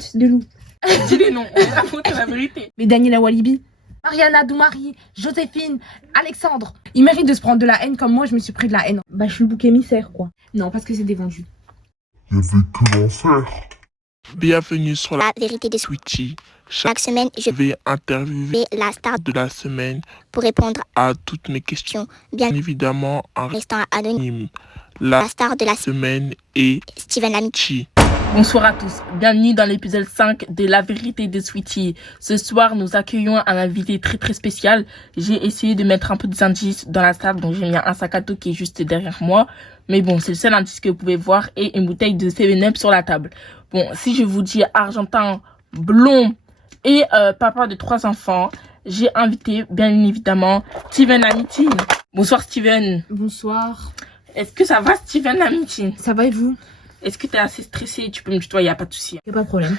pute de loup. Dis les noms, on raconte la vérité. Mais Daniela Walibi, Mariana Doumari, Joséphine, Alexandre. Ils méritent de se prendre de la haine comme moi, je me suis pris de la haine. Bah, je suis le bouc émissaire, quoi. Non, parce que c'est des vendus. Il n'y avait que l'enfer. Bienvenue sur La vérité de Switchy. chaque semaine, je vais interviewer la star de la semaine pour répondre à toutes mes questions. bien Évidemment, en restant anonyme. La La star de la semaine est Steven Lamy. Chi. Bonsoir à tous, bienvenue dans l'épisode 5 de La vérité de Switchy. Ce soir, nous accueillons un invité très spécial. J'ai essayé de mettre un peu des indices dans la table, donc j'ai mis un sac à dos qui est juste derrière moi. Mais bon, c'est le seul indice que vous pouvez voir et une bouteille de 7-Up sur la table. Bon, si je vous dis argentin, blond et papa de 3 enfants, j'ai invité bien évidemment Steven Lamy. Bonsoir Steven. Bonsoir. Est-ce que ça va Steven Lamy? Ça va et vous? Est-ce que t'es assez stressé? Tu peux me tutoyer, y a pas de souci. Y'a pas de problème.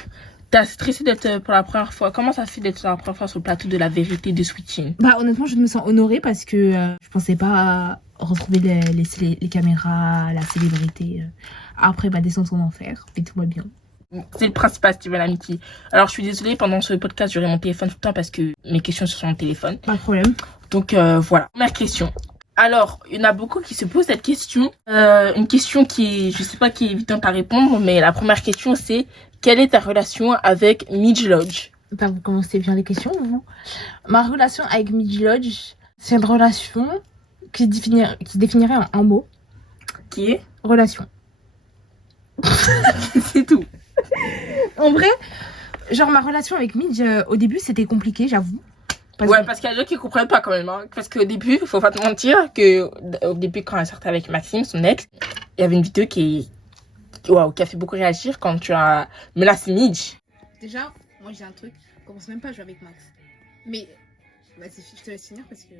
T'es assez stressé d'être pour la première fois. Comment ça se fait d'être la première fois sur le plateau de La vérité de Switchy? Bah, honnêtement, je me sens honorée parce que je pensais pas retrouver les caméras, la célébrité. Après, bah, descendre en enfer. Et tout va bien. C'est le principal, Steven Lamy. Alors, je suis désolée, pendant ce podcast, j'aurai mon téléphone tout le temps parce que mes questions sont sur mon téléphone. Pas de problème. Donc, voilà. Première question. Alors, il y en a beaucoup qui se posent cette question. Une question qui est, je sais pas, qui est évidente à répondre, mais la première question, c'est quelle est ta relation avec Midge Lodge? Bah, vous commencez bien les questions, vous. Ma relation avec Midge Lodge, c'est une relation qui se définirait en un mot. Qui est? Relation. C'est tout. En vrai, genre ma relation avec Midge, au début, c'était compliqué, j'avoue. Parce qu'il y a des gens qui comprennent pas quand même. Hein. Parce qu'au début, faut pas te mentir, au début, quand elle sortait avec Maxime, son ex, il y avait une vidéo qui a fait beaucoup réagir quand tu as menacé Midge. Déjà, moi j'ai un truc, commence même pas à jouer avec Max. Mais, vas-y, je te laisse finir parce que...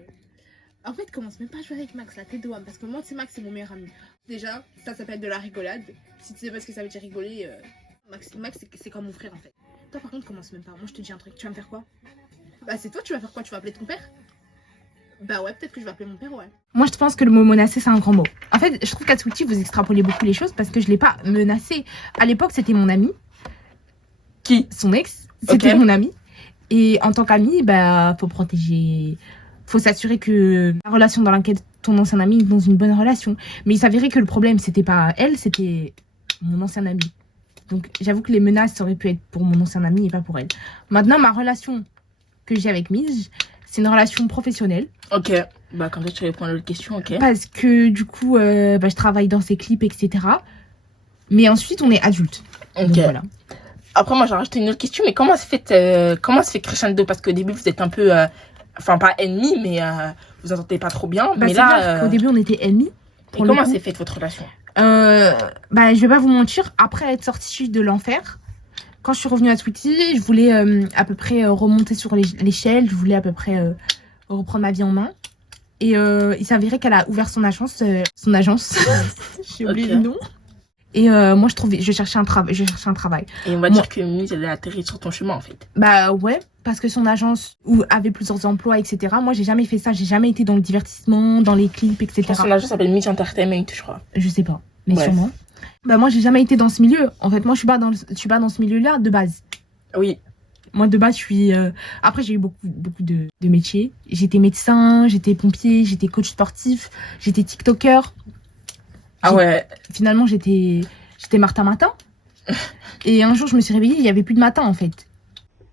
En fait, commence même pas à jouer avec Max, la tête de Wam, parce que moi, tu sais, Max, c'est mon meilleur ami. Déjà, ça s'appelle de la rigolade. Si tu sais pas ce que ça veut dire rigoler, Max c'est comme mon frère, en fait. Toi, par contre, commence même pas. Moi, je te dis un truc, tu vas me faire quoi? Bah, c'est toi, tu vas faire quoi? Tu vas appeler ton père? Bah ouais, peut-être que je vais appeler mon père, ouais. Moi, je pense que le mot menacer, c'est un grand mot. En fait, je trouve qu'à Switchy, vous extrapolez beaucoup les choses parce que je l'ai pas menacé. À l'époque, c'était mon ami. Qui? Son ex. C'était mon ami. Et en tant qu'ami, bah, faut protéger... Faut s'assurer que la relation dans laquelle ton ancien ami est dans une bonne relation. Mais il s'avérait que le problème, c'était pas elle, c'était mon ancien ami. Donc, j'avoue que les menaces, ça aurait pu être pour mon ancien ami et pas pour elle. Maintenant, ma relation que j'ai avec Midge, c'est une relation professionnelle. Ok. Bah, comme ça, tu réponds à l'autre question, ok. Parce que, du coup, je travaille dans ses clips, etc. Mais ensuite, on est adultes. Ok. Donc, voilà. Après, moi, j'ai rajouté une autre question, mais comment se fait crescendo? Parce qu'au début, vous êtes un peu... Enfin, pas ennemis, mais vous entendez pas trop bien. Bah, mais là, au début, on était ennemis. Et comment s'est faite votre relation? Bah, je vais pas vous mentir, après être sortie de l'enfer, quand je suis revenue à Switchy, je voulais à peu près remonter sur l'échelle, je voulais à peu près reprendre ma vie en main. Et il s'avérait qu'elle a ouvert son agence. J'ai oublié le nom. Et moi, je cherchais un travail. Et on va dire que Midge, elle a atterri sur ton chemin, en fait. Bah ouais, parce que son agence avait plusieurs emplois, etc. Moi, j'ai jamais fait ça. J'ai jamais été dans le divertissement, dans les clips, etc. Son agence s'appelle Midge Entertainment, je crois. Je sais pas, mais Bref. sûrement. Bah moi, j'ai jamais été dans ce milieu. En fait, moi, je suis pas dans ce milieu-là de base. Oui. Moi, de base, je suis... Après, j'ai eu beaucoup de métiers. J'étais médecin, j'étais pompier, j'étais coach sportif, j'étais tiktoker. Ah ouais. Finalement, j'étais Martin Matin. Et un jour, je me suis réveillée, il n'y avait plus de matin, en fait.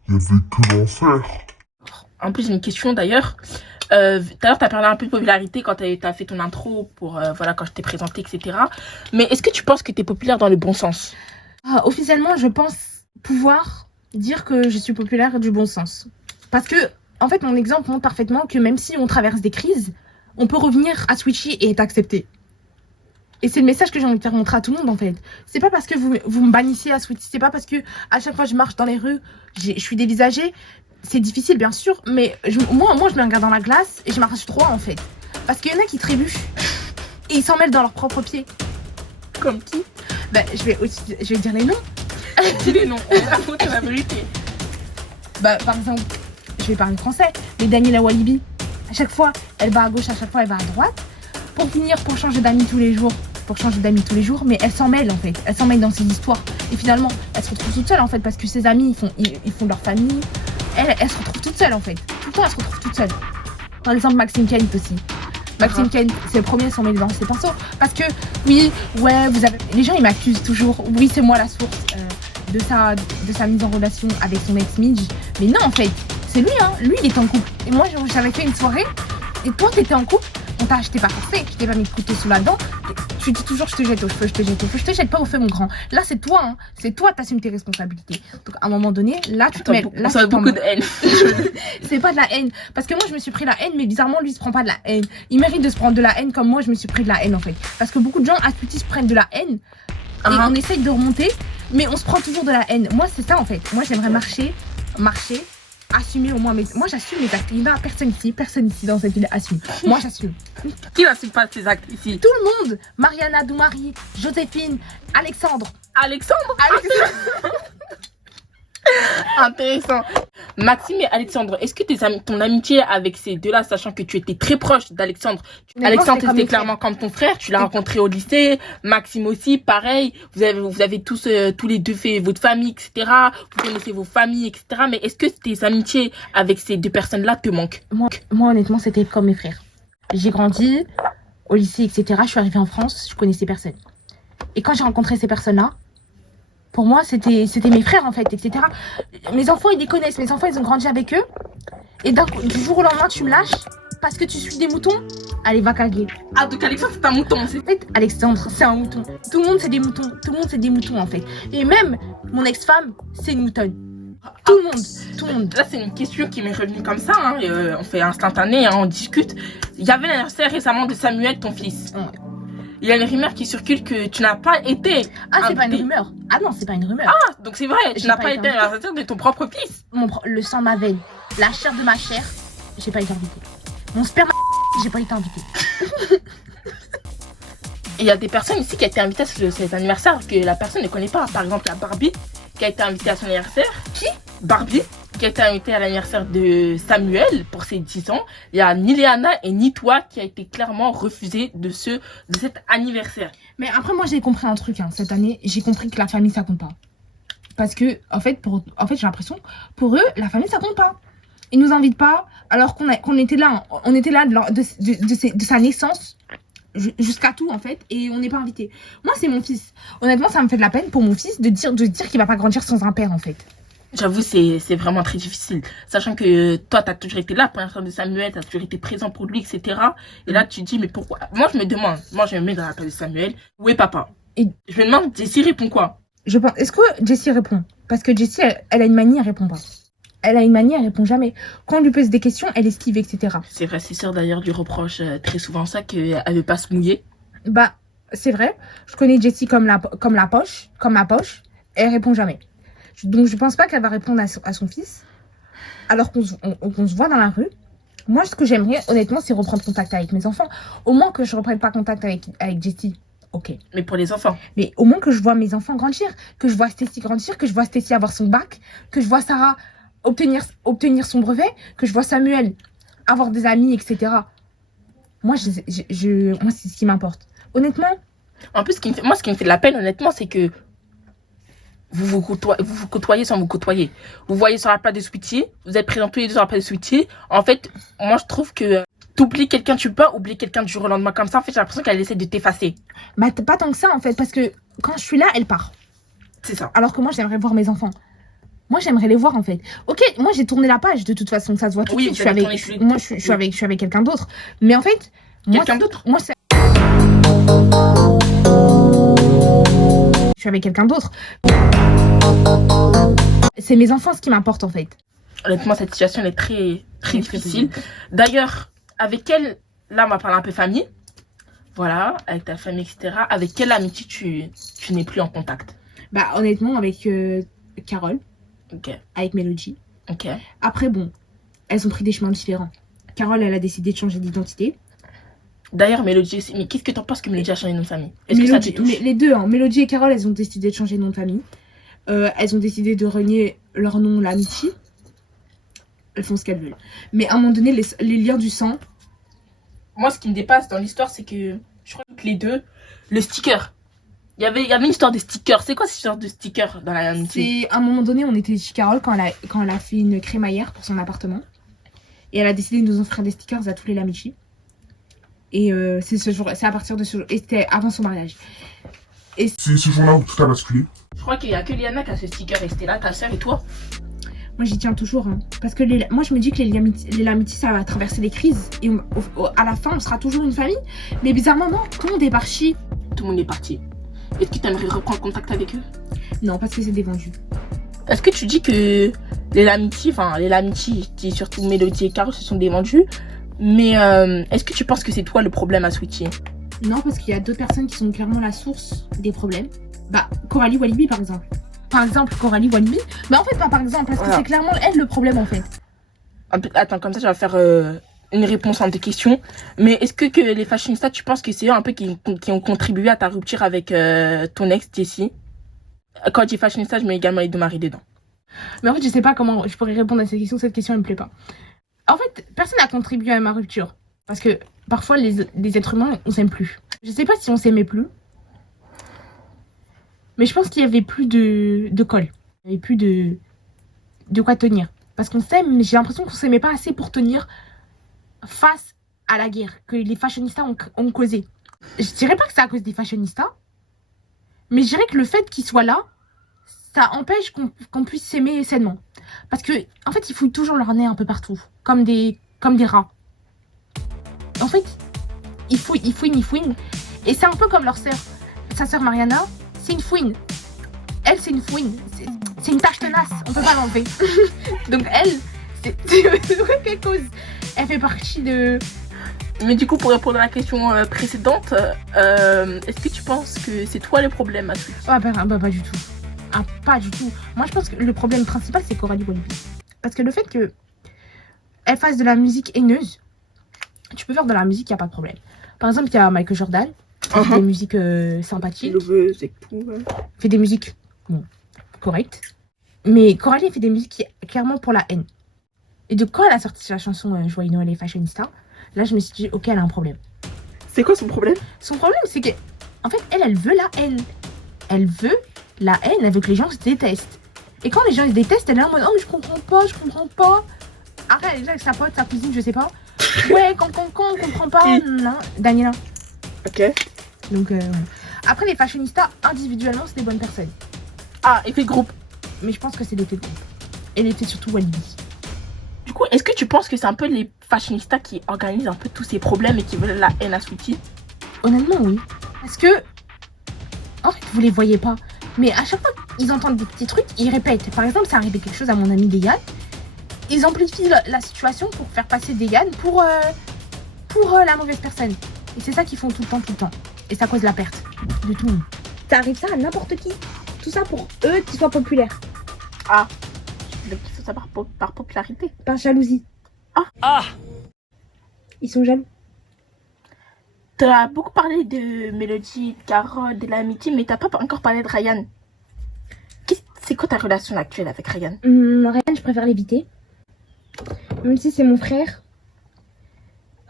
Il n'y avait que l'enfer. En plus, j'ai une question d'ailleurs. Tout à l'heure, tu as parlé un peu de popularité quand tu as fait ton intro pour, voilà, quand je t'ai présenté, etc. Mais est-ce que tu penses que tu es populaire dans le bon sens? Officiellement, je pense pouvoir dire que je suis populaire du bon sens. Parce que, en fait, mon exemple montre parfaitement que même si on traverse des crises, on peut revenir à Switchy et être accepté. Et c'est le message que j'ai envie de faire montrer à tout le monde, en fait. C'est pas parce que vous me bannissez à Switchy, c'est pas parce que à chaque fois je marche dans les rues, je suis dévisagée. C'est difficile, bien sûr, mais moi, je me regarde dans la glace et je m'arrache droit, en fait. Parce qu'il y en a qui trébuchent et ils s'en mêlent dans leurs propres pieds. Comme qui? Bah, je vais dire les noms. Dis les noms, on raconte la vérité. Bah, par exemple, je vais parler français, mais Daniela Walibi, à chaque fois, elle va à gauche, à chaque fois, elle va à droite. Pour finir, pour changer d'amis tous les jours, mais elle s'en mêle, en fait. Elle s'en mêle dans ses histoires. Et finalement, elle se retrouve toute seule en fait, parce que ses amis, ils font leur famille. Elle se retrouve toute seule en fait. Tout le temps, elle se retrouve toute seule. Par exemple, Maxime Kent aussi. Maxime Kent, c'est le premier à s'en mêler dans ses pinceaux. Parce que, oui, ouais, les gens, ils m'accusent toujours. Oui, c'est moi la source de sa mise en relation avec son ex Midge. Mais non, en fait, c'est lui, hein. Lui, il est en couple. Et moi, j'avais fait une soirée. Et toi, t'étais en couple. On t'a acheté pas forcé. Je t'ai pas mis de couteau sous la dent. Tu dis toujours, je te jette au feu, je te jette au feu. Je te jette pas au feu, mon grand. Là, c'est toi, hein. C'est toi, t'assumes tes responsabilités. Donc, à un moment donné, là, tu te mets. Là, ça a beaucoup de haine. C'est pas de la haine. Parce que moi, je me suis pris la haine, mais bizarrement, lui, il se prend pas de la haine. Il mérite de se prendre de la haine comme moi, je me suis pris de la haine, en fait. Parce que beaucoup de gens, à ce petit, se prennent de la haine. Et on essaye de remonter, mais on se prend toujours de la haine. Moi, c'est ça, en fait. Moi, j'aimerais marcher, assumer au moins mes... Moi, j'assume mes actes. Il n'y a personne ici dans cette ville assume. Moi, j'assume. Qui n'assume pas ses actes ici? Tout le monde. Mariana, Doumari, Joséphine, Alexandre. Alexandre. Intéressant. Maxime et Alexandre, est-ce que ton amitié avec ces deux-là, sachant que tu étais très proche d'Alexandre, Alexandre c'était clairement comme ton frère, tu l'as rencontré au lycée, Maxime aussi, pareil, vous avez tous les deux fait votre famille, etc. Vous connaissez vos familles, etc. Mais est-ce que tes amitiés avec ces deux personnes-là te manquent? Moi, honnêtement, c'était comme mes frères. J'ai grandi au lycée, etc. Je suis arrivée en France, je connaissais personne. Et quand j'ai rencontré ces personnes-là, pour moi, c'était mes frères, en fait, etc. Mes enfants, ils les connaissent. Mes enfants, ils ont grandi avec eux. Et du jour au lendemain, tu me lâches parce que tu suis des moutons. Allez, va caguer. Ah, donc Alexandre, c'est un mouton. En fait, Alexandre, c'est un mouton. Tout le monde, c'est des moutons. Tout le monde, c'est des moutons, en fait. Et même mon ex-femme, c'est une moutonne. Tout le monde. Là, c'est une question qui m'est revenue comme ça. Hein. On fait instantané, hein, on discute. Il y avait l'anniversaire récemment de Samuel, ton fils. Ouais. Il y a une rumeur qui circule que tu n'as pas été. Ah, c'est pas une rumeur. Ah non, c'est pas une rumeur. Ah, donc c'est vrai, tu n'as pas été à l'anniversaire de ton propre fils. Le sang de ma veine, la chair de ma chair, j'ai pas été invitée. Mon sperme, j'ai pas été invitée. Il y a des personnes ici qui ont été invitées à cet anniversaire que la personne ne connaît pas. Par exemple, il y a Barbie qui a été invitée à son anniversaire. Qui? Barbie, qui a été invitée à l'anniversaire de Samuel pour ses 10 ans. Il y a ni Léana et ni toi qui a été clairement refusé de cet anniversaire. Mais après, moi, j'ai compris un truc cette année. J'ai compris que la famille, ça compte pas. Parce que, en fait, j'ai l'impression, pour eux, la famille, ça compte pas. Ils nous invitent pas, alors qu'on était là. On était là de sa naissance jusqu'à tout, en fait, et on n'est pas invité. Moi, c'est mon fils. Honnêtement, ça me fait de la peine pour mon fils de dire qu'il va pas grandir sans un père, en fait. J'avoue, c'est vraiment très difficile. Sachant que toi, tu as toujours été là pour l'instant de Samuel, tu as toujours été présent pour lui, etc. Et là, tu te dis, mais pourquoi? Moi, je me demande, je me mets dans la place de Samuel, où est papa? Et je me demande, Jessie répond quoi? Est-ce que Jessie répond? Parce que Jessie, elle a une manie, elle répond pas. Elle a une manie, elle répond jamais. Quand on lui pose des questions, elle esquive, etc. C'est vrai, ses sœurs d'ailleurs lui reprochent très souvent ça, qu'elle veut pas se mouiller. Bah, c'est vrai. Je connais Jessie comme ma poche. Elle répond jamais. Donc, je pense pas qu'elle va répondre à son fils. Alors qu'on se voit dans la rue. Moi, ce que j'aimerais, honnêtement, c'est reprendre contact avec mes enfants. Au moins que je reprenne pas contact avec Jessie. Ok. Mais pour les enfants. Mais au moins que je vois mes enfants grandir. Que je vois Stécie grandir. Que je vois Stécie avoir son bac. Que je vois Sarah obtenir son brevet. Que je vois Samuel avoir des amis, etc. Moi, moi c'est ce qui m'importe. Honnêtement. En plus, ce qui me fait de la peine, honnêtement, c'est que vous côtoyez sans vous côtoyer. Vous voyez sur la place de Sweetie, vous êtes présents tous les deux sur la place de Sweetie. En fait, moi je trouve que t'oublies quelqu'un, tu peux pas oublier quelqu'un du jour au lendemain comme ça. En fait, j'ai l'impression qu'elle essaie de t'effacer. Bah, pas tant que ça en fait, parce que quand je suis là, elle part. C'est ça. Alors que moi, j'aimerais voir mes enfants. Moi, j'aimerais les voir en fait. Ok, moi j'ai tourné la page de toute façon, ça se voit tout de suite. Je suis avec quelqu'un d'autre. Mais en fait, quelqu'un d'autre. Moi, c'est. Je suis avec quelqu'un d'autre. C'est mes enfants ce qui m'importe en fait. Honnêtement, cette situation elle est très, très difficile. D'ailleurs, avec quelle, là on va parler un peu famille. Voilà, avec ta famille, etc. Avec quelle amitié tu n'es plus en contact? Bah honnêtement, avec Carole. Ok. Avec Mélodie. Ok. Après, bon, elles ont pris des chemins différents. Carole, elle a décidé de changer d'identité. D'ailleurs, Mélodie aussi. Mais qu'est-ce que t'en penses que Mélodie a changé de nom de famille? Est-ce que ça te touche? Les deux, hein. Mélodie et Carole, elles ont décidé de changer de nom de famille. Elles ont décidé de renier leur nom, l'amitié. Elles font ce qu'elles veulent. Mais à un moment donné, les liens du sang. Moi, ce qui me dépasse dans l'histoire, c'est que je crois que les deux, le sticker Il y avait une histoire de stickers. C'est quoi cette histoire de stickers dans la amitié? C'est à un moment donné, on était chez Carole quand elle a fait une crémaillère pour son appartement. Et elle a décidé de nous offrir des stickers à tous les Lamichi. Et c'est ce jour, c'est à partir de ce jour. Et c'était avant son mariage. C'est ce jour-là où tout a basculé. Je crois qu'il y a que Liana qui a ce sticker. Et c'était là, ta soeur et toi. Moi, j'y tiens toujours. Hein. Parce que moi, je me dis que les Lamichi, ça va traverser les crises. Et à la fin, on sera toujours une famille. Mais bizarrement, non. Tout le monde est parti. Tout le monde est parti. Est-ce que tu aimerais reprendre contact avec eux? Non, parce que c'est des vendus. Est-ce que tu dis que les Lamichi, je dis surtout Mélodie et Caro, se sont des vendus? Mais est-ce que tu penses que c'est toi le problème à Sweetie? Non, parce qu'il y a d'autres personnes qui sont clairement la source des problèmes. Bah, Coralie Walibi, par exemple. Par exemple, Coralie Walibi. Mais en fait, pas par exemple, parce que c'est clairement elle le problème, en fait. Attends, comme ça, je vais faire une réponse à tes questions. Mais est-ce que les fashionistas, tu penses que c'est eux un peu qui ont contribué à ta rupture avec ton ex, Jessie? Quand je dis fashionista, je mets également les deux maris dedans. Mais en fait, je sais pas comment je pourrais répondre à cette question. Cette question, elle me plaît pas. En fait, personne n'a contribué à ma rupture. Parce que parfois, les êtres humains, on s'aime plus. Je sais pas si on s'aimait plus. Mais je pense qu'il y avait plus de colle. Il y avait plus de quoi tenir. Parce qu'on s'aime, mais j'ai l'impression qu'on s'aimait pas assez pour tenir face à la guerre que les fashionistas ont causé. Je dirais pas que c'est à cause des fashionistas. Mais je dirais que le fait qu'ils soient là, ça empêche qu'on puisse s'aimer sainement. Parce que, en fait, ils fouillent toujours leur nez un peu partout. Comme des rats. En fait, ils fouinent. Et c'est un peu comme leur sœur. Sa sœur Mariana, c'est une fouine. Elle, c'est une fouine. C'est une tache tenace. On peut pas l'enlever. Donc elle, c'est vrai qu'elle cause. Elle fait partie de... Mais du coup, pour répondre à la question précédente, est-ce que tu penses que c'est toi le problème à tout? Ah bah, pas du tout. Ah, pas du tout. Moi, je pense que le problème principal, c'est Coralie Walibi. Parce que le fait que elle fasse de la musique haineuse, tu peux faire de la musique, il n'y a pas de problème. Par exemple, il y a Michael Jordan, qui fait des musiques sympathiques. Fait des musiques correctes. Mais Coralie, elle fait des musiques clairement pour la haine. Et donc, quand elle a sorti la chanson Joyeux Noël et Fashionista, là, je me suis dit, ok, elle a un problème. C'est quoi son problème? Son problème, c'est que, en fait, elle veut la haine. Elle veut la haine, elle veut que les gens se détestent. Et quand les gens se détestent, elle est là en mode, oh, mais je comprends pas. Après, elle est là avec sa pote, sa cousine, je sais pas. Ouais, on comprend pas. Non, Daniela. Ok. Donc, voilà. Après, les fashionistas, individuellement, c'est des bonnes personnes. Ah, effet de groupe. Mais je pense que c'est l'effet de groupe. Et l'effet surtout Walibi. Du coup, est-ce que tu penses que c'est un peu les fashionistas qui organisent un peu tous ces problèmes et qui veulent la haine à Sweetie? Honnêtement, oui. Parce que, en fait, vous les voyez pas. Mais à chaque fois qu'ils entendent des petits trucs, ils répètent. Par exemple, ça arrivé quelque chose à mon ami Deyane. Ils amplifient la situation pour faire passer Deyane pour la mauvaise personne. Et c'est ça qu'ils font tout le temps. Et ça cause la perte de tout le monde. Ça arrive ça à n'importe qui. Tout ça pour eux qui soient populaires. Ah. Donc il faut savoir par popularité. Par jalousie. Ah. Ils sont jaloux. T'as beaucoup parlé de Mélodie, de Carole, de l'amitié, mais t'as pas encore parlé de Ryan. C'est quoi ta relation actuelle avec Ryan? Ryan, je préfère l'éviter. Même si c'est mon frère,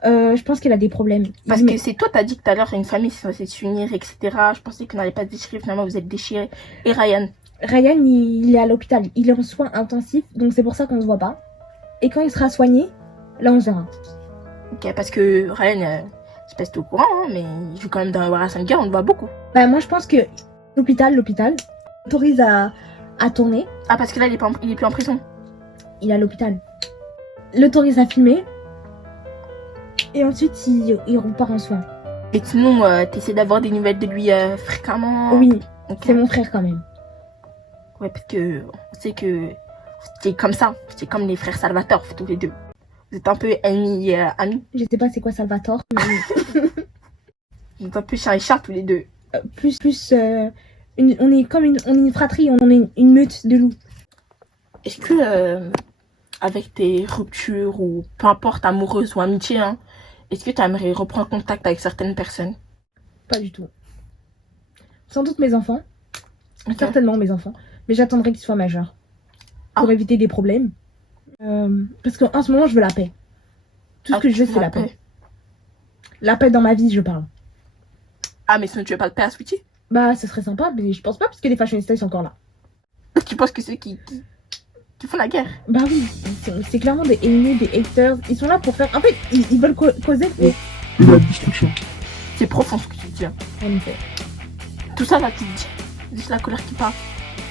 je pense qu'il a des problèmes. Parce que c'est toi, t'as dit que tout à l'heure, une famille c'est censé s'unir, etc. Je pensais qu'on n'allait pas se déchirer, finalement vous êtes déchirés. Et Ryan? Ryan, il est à l'hôpital. Il est en soins intensifs, donc c'est pour ça qu'on se voit pas. Et quand il sera soigné, là on se verra. Ok, parce que Ryan, je sais pas si t'es au courant, hein, mais il joue quand même dans War Singer, on le voit beaucoup. Bah moi je pense que l'hôpital autorise à tourner. Ah, parce que là il est plus en prison. Il est à l'hôpital. L'autorise à filmer. Et ensuite il repart en soins. Et sinon, t'essaies d'avoir des nouvelles de lui fréquemment? Oui, okay. C'est mon frère quand même. Ouais, parce que on sait que c'est comme ça. C'est comme les frères Salvatore, tous les deux. Vous êtes un peu ennemis, amis. Je sais pas c'est quoi Salvatore, mais... Vous êtes un peu chien et chat, tous les deux. On est une fratrie, on est une meute de loups. Est-ce que, avec tes ruptures, ou peu importe, amoureuse ou amitié, hein, est-ce que tu aimerais reprendre contact avec certaines personnes? Pas du tout. Sans doute mes enfants. Okay. Certainement mes enfants. Mais j'attendrai qu'ils soient majeurs. Pour éviter des problèmes. Parce qu'en ce moment, je veux la paix. Tout ce que je veux, c'est la paix. La paix dans ma vie, je parle. Ah, mais sinon, tu veux pas de paix à Sweetie? Bah, ce serait sympa, mais je pense pas, parce que les fashionistas, ils sont encore là. Tu penses que ceux qui font la guerre? Bah oui, c'est clairement des haineux, des haters. Ils sont là pour faire. En fait, ils veulent causer. Et la destruction. C'est profond ce que tu dis. Hein. En effet. Tout ça là, tu te dis. Juste la colère qui part.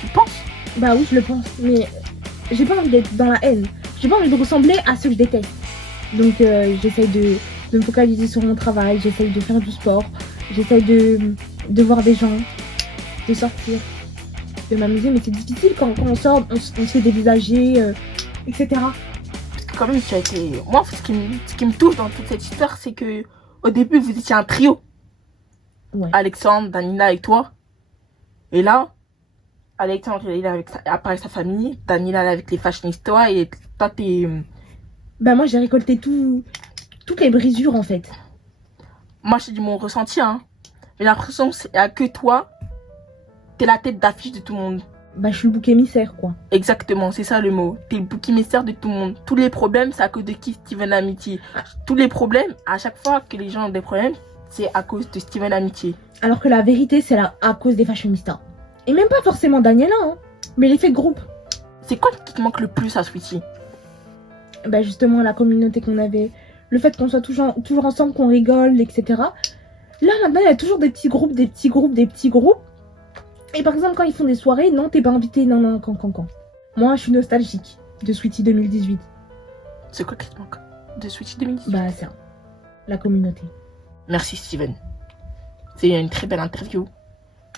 Tu penses? Bah oui, je le pense. Mais j'ai pas envie d'être dans la haine. J'ai pas envie de ressembler à ceux que je déteste. Donc j'essaye de me focaliser sur mon travail. J'essaye de faire du sport. J'essaye de voir des gens. De sortir. De m'amuser. Mais c'est difficile quand on sort, on se fait dévisager, etc. Parce que quand même, tu as été... Moi, ce qui me touche dans toute cette histoire, c'est que au début, vous étiez un trio. Ouais. Alexandre, Danila et toi. Et là, Alexandre, il est avec avec sa famille. Danila, elle est avec les fashionistas. Et toi, t'es... Bah moi, j'ai récolté toutes les brisures, en fait. Moi, je te dis mon ressenti, hein. J'ai l'impression qu'il n'y a que toi. T'es la tête d'affiche de tout le monde. Bah je suis le bouc émissaire, quoi. Exactement, c'est ça le mot. T'es le bouc émissaire de tout le monde. Tous les problèmes, c'est à cause de qui? Steven Amitié. Tous les problèmes, à chaque fois que les gens ont des problèmes, c'est à cause de Steven Amitié. Alors que la vérité, c'est à cause des fashionistas. Et même pas forcément Daniela, hein, mais l'effet de groupe. C'est quoi qui te manque le plus à Sweetie? Bah justement, la communauté qu'on avait, le fait qu'on soit toujours ensemble, qu'on rigole, etc. Là, maintenant, il y a toujours des petits groupes. Et par exemple, quand ils font des soirées, non, t'es pas invité, non, quand. Moi, je suis nostalgique de Sweetie 2018. C'est quoi qui te manque de Sweetie 2018? Bah, c'est la communauté. Merci Steven. C'est une très belle interview.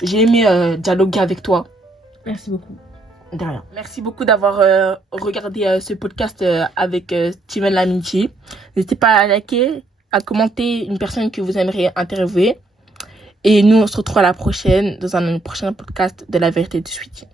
J'ai aimé dialoguer avec toi. Merci beaucoup. De rien. Merci beaucoup d'avoir regardé ce podcast avec Steven L'Amitié. N'hésitez pas à liker, à commenter une personne que vous aimeriez interviewer. Et nous, on se retrouve à la prochaine dans un prochain podcast de La Vérité de Sweetie.